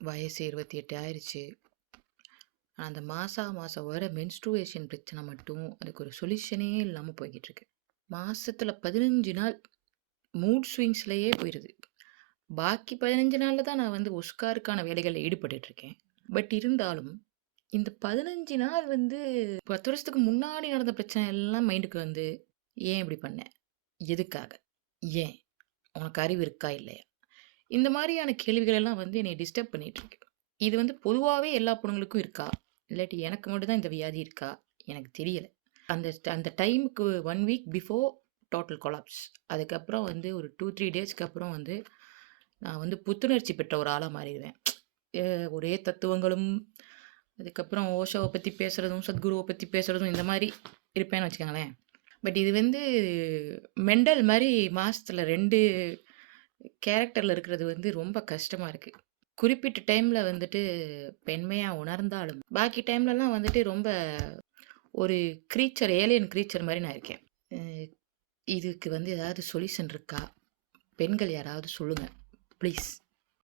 வயசு 28 ஆயிருச்சு. அந்த மாசம் வர மென்ஸ்ட்ருவேஷன் பிரச்சனை மட்டும் அதுக்கு ஒரு சொல்யூஷனே இல்லாம போய்க்கிட்டு இருக்கு. மாசத்துல 15 நாள் மூட் ஸ்விங்ஸ்லயே போயிருது. பாக்கி 15 நாள்ல தான் நான் வந்து ஒஸ்காருக்கான வேலைகள்ல ஈடுபட்டுட்டு இருக்கேன். பட் இருந்தாலும், இந்த 15 நாள் வந்து 10 வருஷத்துக்கு முன்னாடி நடந்த பிரச்சனை எல்லாம் மைண்டுக்கு வந்து, "ஏன் இப்படி பண்ண? எதுக்காக? ஏன்? உனக்கு அறிவு இருக்கா? இல்லையா?" இந்த மாரியான கேள்விகள் எல்லாம் வந்து என்னைய டிஸ்டர்ப் பண்ணிட்டு இருக்கு. இது வந்து பொதுவாவே எல்லா பொண்ணுங்களுக்கும் இருக்கா? இல்லாட்டி எனக்கு மட்டும் தான் இந்த வியாதி இருக்கா? எனக்கு தெரியல. அந்த அந்த டைமுக்கு 1 வீக் பிஃபோர் டோட்டல் கொலாப்ஸ். அதுக்கப்புறம் வந்து ஒரு 2, 3 டேஸ்க்கு அப்புறம் வந்து நான் வந்து புத்துணர்ச்சி பெற்ற ஒரு ஆளா மாறிருவேன். அ ஒரே தத்துவங்களும், அதுக்கப்புறம் ஓஷோவ பத்தி பேசுறதும், சத்குருவ பத்தி பேசுறதும் இந்த மாரி இருப்பேன்னு வச்சுக்கோங்களேன். பட் இது வந்து மெண்டல் மாரி மாசத்துல 2 கேரக்டர்ல இருக்கிறது வந்து ரொம்ப கஷ்டமா இருக்கு. குறிப்பிட்ட டைம்ல வந்துட்டு பெண்மையா உணர்ந்தாலும், பாக்கி டைம்லலாம் வந்துட்டு ரொம்ப ஒரு ஏலியன் கிரீச்சர் மாரி நான் இருக்கேன். அ இதுக்கு வந்து ஏதாவது சொல்யூஷன் இருக்கா? பெண்கள் யாராவது சொல்லுங்க. ப்ளீஸ்.